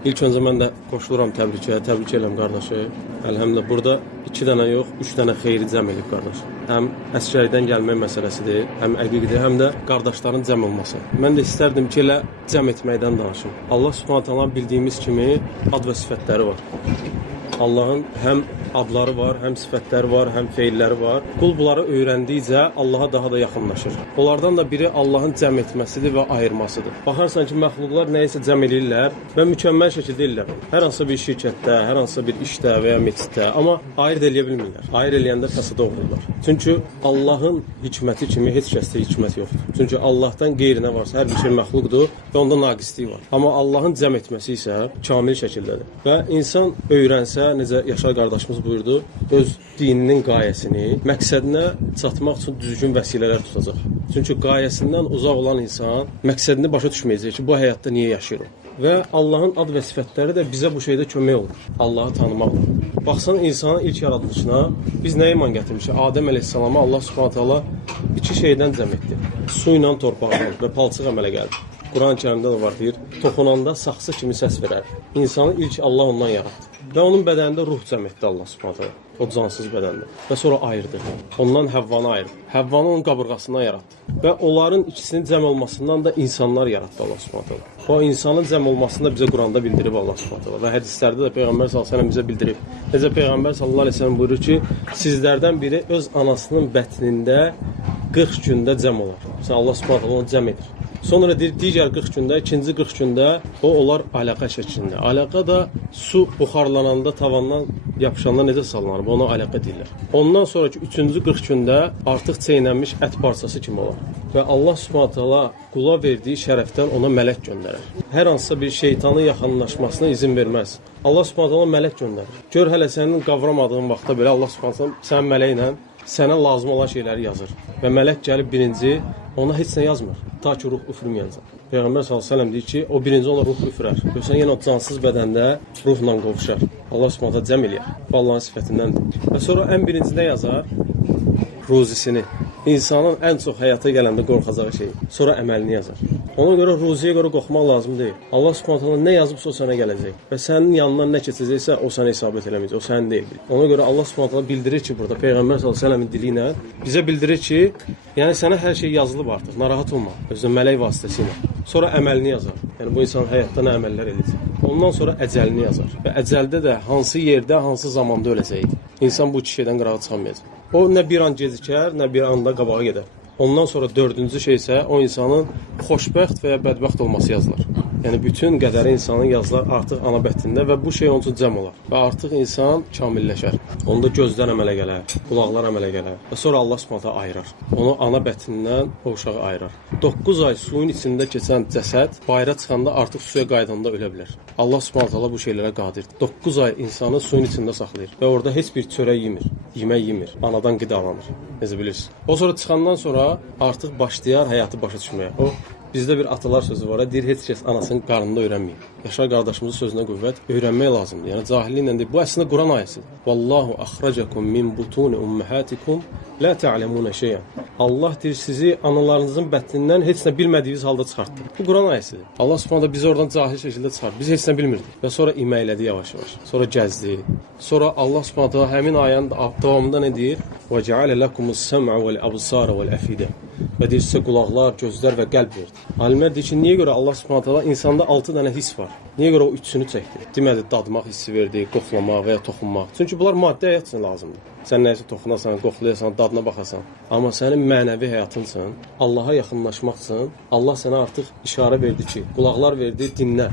İlk öncə mən də qoşuluram təbrik edirəm qardaşı. Əlhəmdülillah burada 2 dənə yox, 3 dənə xeyri cəm edib qardaş. Həm əsgərlikdən gəlmək məsələsidir, həm əqiqidir, həm də qardaşların cəm olması. Mən də istərdim ki, elə cəm etməkdən danışım. Allah Subhanahu taala bildiyimiz kimi ad və sifətləri var. Allahın həm adları var, həm sifətləri var, həm feilləri var. Qul bunları öyrəndikcə Allaha daha da yaxınlaşır. Onlardan da biri Allahın cəm etməsidir və ayırmasıdır. Baxarsan ki, məxluqlar nəyisə cəm edirlər və mükəmməl şəkildə edirlər. Hər hansı bir şirkətdə, hər hansı bir işdə və ya məsciddə, amma ayırt eləyə bilmirlər. Ayırt eləyəndə fəsada uğrayırlar. Çünki Allahın hikməti kimi heç kəsdə hikmət yoxdur. Çünki Allahdan qeyrinə varsa hər bir şey məxluqdur və onda naqislik var. Amma Allahın cəm etməsi isə kamil şəkildədir. Və insan öyrənsə, necə Yaşar qardaşımız buyurdu, öz dininin qayəsini, məqsədinə çatmaq üçün düzgün vəsilələr tutacaq. Çünki qayəsindən uzaq olan insan məqsədini başa düşməyəcək ki, bu həyatda niyə yaşayır o. Və Allahın ad və sifətləri də bizə bu şeydə kömək olur. Allahı tanımaqla. Baxsan insanın ilk yaradılışına biz nə iman gətirmişik? Adəm əleyhissalama Allah Subhanahu taala 2 şeydən cəm etdi. Su ilə torpaqdan və palçıq əmələ gəldi. Quran-Kərimdə də var, deyir, toxunanda saxsı kimi səs verər. İnsanı ilk Allah ondan yaratdı. Və onun bədənində ruh cəm etdi Allah Subhanahu taala. O cansız bədəndə. Və sonra ayırdı. Ondan Həvvanı ayırdı. Həvvanı onun qabırğasından yaratdı. Və onların ikisinin cəm olmasından da insanlar yaratdı Allah Subhanahu taala. O insanın cəm olmasını da bizə Quranda bildirib Allah Subhanahu taala. Və hədislərdə də Peyğəmbər sallallahu əleyhi və səlləm bizə bildirib. Necə Peyğəmbər sallallahu əleyhi və səlləm buyurur ki, sizlərdən biri öz anasının bətnində 40 gündə cəm olar. Məsələn Allah Subhanahu taala onu cəm edir. Sonra digər 40 gündə, ikinci 40 gündə o onlar ələqa şəklində. Ələqa da su buxarlananda tavandan yapışanda necə sallanır? Ona ələqa deyirlər. Ondan sonraki 3-cü 40 gündə artıq çeynənmiş ət parçası kimi olar. Və Allah Subhanahu taala qula verdiyi şərəfdən ona mələk göndərər. Hər hansısa bir şeytanın yaxınlaşmasına izin verməz. Allah Subhanahu taala mələk göndərir. Gör hələ sənin qavramadığın vaxtda belə Allah Subhanahu taala sənin mələklə sənə lazım olan şeyləri yazır. Və mələk gəlib birinci ona heç nə yazmır. Ta ki ruh üfürməyəcək. Peyğəmbər sallallahu əleyhi və səlləm deyir ki, o birinci ona ruh üfürər. Yoxsa yenə o cansız bədəndə ruhla qovuşar. Allah Subhanahu taala cəm eləyər. Bu Allahın sifətindəndir. Və sonra ən birinci nə yazar? Ruzisini. İnsanın ən çox həyata gələndə qorxacağı şey. Sonra əməlini yazar. Ona görə ruziyə görə qorxmaq lazım deyil. Allah Subhanahu taala nə yazıbsa o sənə gələcək. Və sənin yanından nə keçəcəksə o sənə isabət eləməyəcək. O sənin deyil. Ona görə Allah Subhanahu taala bildirir ki, burada Peyğəmbər sallallahu əleyhi və səlləmin dili ilə bizə bildirir ki, yəni sənə hər şey yazılıb artıq. Narahat olma. Özün mələk vasitəsilə. Sonra əməlini yazar. Yəni bu insan həyatda nə əməllər edəcək. Ondan sonra əcəlini yazar. Və əcəldə də hansı yerdə, hansı zamanda öləcək. İnsan bu iki şeydən qırağa çıxamayacaq. O nə bir an gecikər, nə bir anda qabağa gedər. Ondan sonra 4-cü şey isə o insanın xoşbəxt və ya bədbəxt olması yazılır. Yəni bütün qədəri insanın yazılar artıq ana bətnində və bu şey onun üçün cəm olar. Və artıq insan kamilləşər. Onda gözlər əmələ gələr, qulaqlar əmələ gələr. Və sonra Allah Subhanahu ayırır. Onu ana bətnindən o uşağı ayırır. 9 ay suyun içində keçən cəsəd bayıra çıxanda artıq suya qaydanda ölə bilər. Allah Subhanahu bu şeylərə qadirdir. 9 ay insanı suyun içində saxlayır və orada heç bir çörək yemir, yemək yemir, anadan qidalanır. Necə bilirsiniz? O sonra çıxandan sonra artıq başlayar həyatı başa düşməyə. O bizdə bir atalar sözü var, deyir heç kəs anasının qarnında öyrənməyib. Yaşar qardaşımızın sözünə qüvvət, öyrənmək lazımdır. Yəni cahilliklə deyir. Bu əslində Quran ayəsidir. Vallahu axrajakum min butuni ummahatikum la ta'lamuna şey'an. Allah deyir sizi analarınızın bətnindən heç nə bilmədiyiniz halda çıxartdı. Bu Quran ayəsidir. Allah Subhanahu bizi oradan cahil şəkildə çıxartdı. Biz heç nə bilmirdik. Və sonra iməklədi yavaş-yavaş. Sonra gəzdi. Sonra Allah Subhanahu həmin ayənin davamında nə deyir? Və ca'ala lakumus-sam'a vel-absara vel-afida. Və deyir sizə qulaqlar, gözlər və qəlb verdi. Alimlər deyir ki, niyə görə Allah Subhanahu insanda 6 dənə hiss var? Niyə görə o üçünü çəkdi? Demədi, dadmaq hissi verdi, qoxlamaq və ya toxunmaq. Çünki bunlar maddi həyat üçün lazımdır. Sən nəyisə toxunasan, qoxlayasan, dadına baxasan. Amma sənin mənəvi həyatın üçün, Allaha yaxınlaşmaq üçün Allah sənə artıq işarə verdi ki, qulaqlar verdi, dinlə,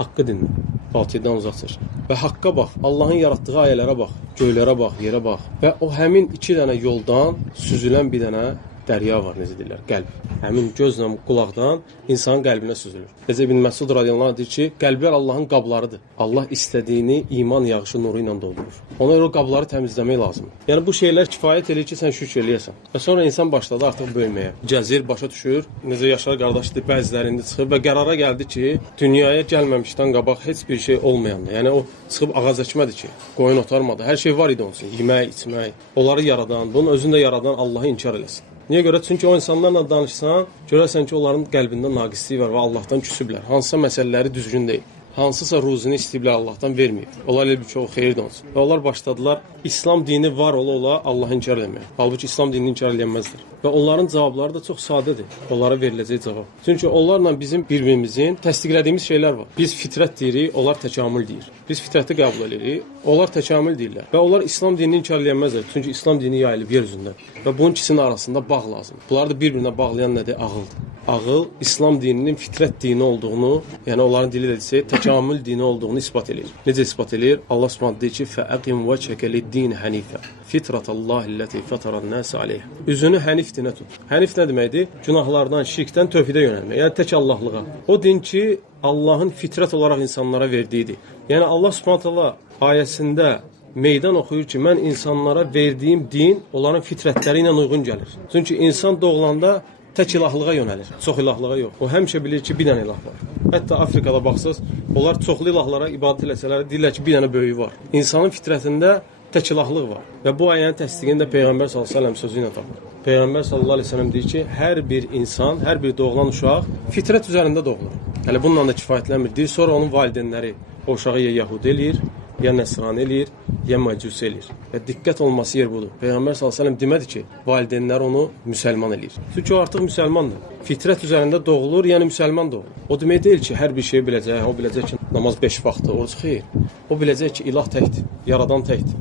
haqqı dinlə. Batildən uzaq çək. Və haqqa bax, Allahın yaratdığı ayələrə bax, göylərə bax, yerə bax. Və o həmin 2 dənə yoldan süzülən bir dənə dərya var, necə deyirlər, qəlb. Həmin gözlə, qulaqdan insanın qəlbinə süzülür. Necə İbn Məsud radiyallahu anh deyir ki, qəlblər Allahın qablarıdır. Allah istədiyini iman yağışı nuru ilə doldurur. Ona görə o qabları təmizləmək lazımdır. Yəni bu şeylər kifayət edir ki, sən şükür eləyəsən. Və sonra insan başladı artıq bölməyə. Gəzir, başa düşür. Necə Yaşar qardaşdır, bəzilərində çıxıb və qərara gəldi ki, dünyaya gəlməmişdən qabaq heç bir şey olmayanda. Yəni o çıxıb ağac əkmədi ki, qoyun otarmadı. Hər şey var idi onun üçün. Yemək, içmək, onları yaradan, bunun özünü də yaradan Allahı inkar eləsin. Niyə görə? Çünki o insanlarla danışsan, görərsən ki, onların qəlbində naqislik var və Allahdan küsüblər. Hansısa məsələləri düzgün deyil. hansısa ruzunu istəyiblər Allahdan verməyib. Onlar elə bir ki, o xeyir olsun. Və onlar başladılar İslam dini var ola Allahı inkar etməyə. Halbuki İslam dinini inkar edilməzdir. Və onların cavabları da çox sadədir. Onlara veriləcək cavab. Çünki onlarla bizim bir-birimizin təsdiqlədiyimiz şeylər var. Biz fitrət deyirik, onlar təkamül deyir. Biz fitrəti qəbul edirik, onlar təkamül deyirlər. Və onlar İslam dinini inkar edilməzdir. Çünki İslam dini yayılıb yer üzündə. Və bunun ikisinin arasında bağ lazımdır. Bunları da bir-birinə bağlayan nədir? Ağıldır. Ağıl İslam dininin fitrət dini olduğunu, yəni onların dili də desə, təkamül dini olduğunu isbat edir. Necə isbat edir? Allah Subhanahu deyir ki: "Fəaqim vəchəkə lid-din hanifə, fitratallahi allati fataran-nas aleyha." Üzünü hənif dinə tut. Hənif nə deməkdir? Günahlardan, şirkdən tövhidə yönəlmək, yəni tək Allahlığa. O din ki, Allahın fitrət olaraq insanlara verdiyidir. Yəni Allah Subhanahu ayəsində meydan oxuyur ki, mən insanlara verdiyim din onların fitrətləri ilə uyğun gəlir. Çünki insan doğulanda tək ilahlığa yönəlir, çox ilahlığa yox. O həmişə bilir ki, bir dənə ilah var. Hətta Afrikada baxsaq, onlar çoxlu ilahlara ibadət eləsələr, deyirlər ki, bir dənə böyüyü var. İnsanın fitrətində tək ilahlıq var. Və bu ayənin təsdiqini də Peyğəmbər sallallahu əleyhi və səlləm sözü ilə tapır. Peyğəmbər sallallahu əleyhi və səlləm deyir ki, hər bir insan, hər bir doğulan uşaq fitrət üzərində doğulur. Hələ bununla da kifayətlənmir. Deyir, sonra onun valideynləri o uşağı ya Yahudi eləyir, ya Nəsrani eləyir, ya Məcusi eləyir. Və diqqət olması yer budur. Peyğəmbər sallallahu əleyhi və səlləm demədi ki, valideynlər onu müsəlman eləyir. Çünki o artıq müsəlmandır. Fitrət üzərində doğulur, yəni müsəlman doğulur. O demək deyil ki, hər bir şeyi biləcək, o biləcək ki, namaz 5 vaxtdır, oruc xeyr. O biləcək ki, ilah təkdir, yaradan təkdir.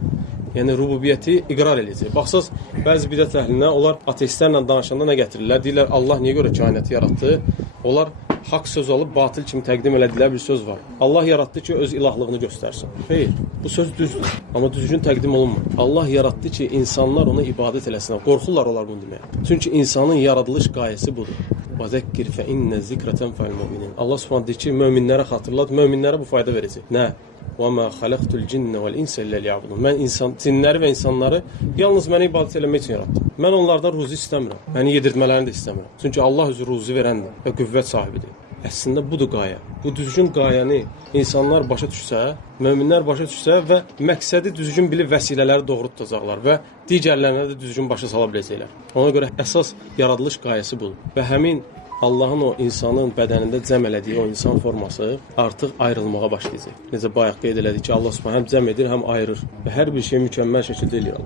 Yəni rububiyyəti iqrar edəcək. Baxsaz, bəzi bidət əhlinə onlar ateistlərlə danışanda nə gətirirlər? Deyirlər, Allah niyə görə kainatı yaratdı? Onlar haqq söz alıb batıl kimi təqdim elədilər bir söz var. Allah yaratdı ki, öz ilahlığını göstərsin. Xeyr, bu söz düzdür, amma düzgün təqdim olunmur. Allah yaratdı ki, insanlar ona ibadət eləsinlər. Qorxurlar onlar bunu deməyə. Çünki insanın yaradılış qayəsi budur. وَذَكِّرْ فَإِنَّ ذِكْرَ تَنْفَعُ الْمُؤْمِنِينَ Allah Subhanahu deyir ki, möminlərə xatırlat, möminlərə bu fayda verəcək. Nə? وَمَا خَلَقْتُ الْجِنَّ وَالْإِنسَ إِلَّا لِيَعْبُدُونِ Mən cinləri və insanları yalnız mənə ibadət eləmək üçün yaratdım. Mən onlardan ruzi istəmirəm. Məni yedirtmələrini də istəmirəm. Çünki Allah özü ruzi verəndir və qüvvət sahibidir. Əslində budur qayə. Bu düzgün qayəni insanlar başa düşsə, möminlər başa düşsə və məqsədi düzgün bilib vəsilələri doğru tutacaqlar və digərlərinə də düzgün başa sala biləcəklər. Ona görə əsas yaradılış qayəsi budur. Və həmin Allahın o insanın bədənində cəm elədiyi o insan forması artıq ayrılmağa başlayacaq. Necə bayaq qeyd elədik ki, Allah Subhanahu həm cəm edir, həm ayırır və hər bir şey mükəmməl şəkildə eləyir.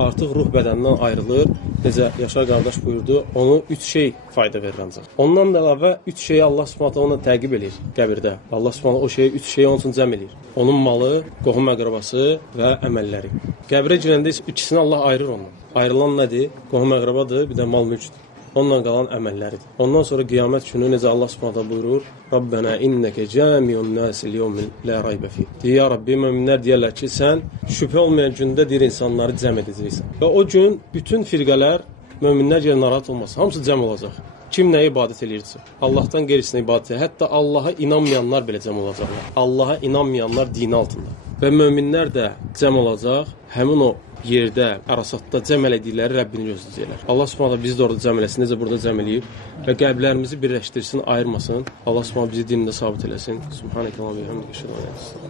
Artıq ruh bədəndən ayrılır. Necə Yaşar qardaş buyurdu, onu 3 şey fayda verir ancaq. Ondan da əlavə 3 şeyi Allah Subhanahu ona təqib edir qəbirdə. Allah Subhanahu o şeyi 3 şeyi onun üçün cəm edir. Onun malı, qohum əqrəbası və əməlləri. Qəbrə girəndə isə ikisini Allah ayırır ondan. Ayrılan nədir? Qohum əqrəbadır, bir də mal mülkdür. Ondan qalan əməlləridir. Ondan sonra qiyamət günü necə Allah Subhanahu buyurur: "Rabbana inneke cami'un nas el-yawmin la rayba fi." Deyir, ya Rabbi, möminlər deyirlər ki, sən şübhə olmayan gündə deyir insanları cəm edəcəksən. Və o gün bütün firqələr, möminlər gəlir narahat olmasın, hamısı cəm olacaq. Kim nəyə ibadət eləyirsə, Allahdan qeyrisinə ibadət edir. Hətta Allaha inanmayanlar belə cəm olacaqlar. Allaha inanmayanlar dini altında. Və möminlər də cəm olacaq. Həmin o yerdə, Ərasatda cəm elədikləri Rəbbini gözləyəcəklər. Allah Subhanahu bizi də orada cəm eləsin, necə burada cəm eləyib və qəlblərimizi birləşdirsin, ayırmasın. Allah Subhanahu bizi dinində sabit eləsin. Subhanəkəllah və bihamdikə.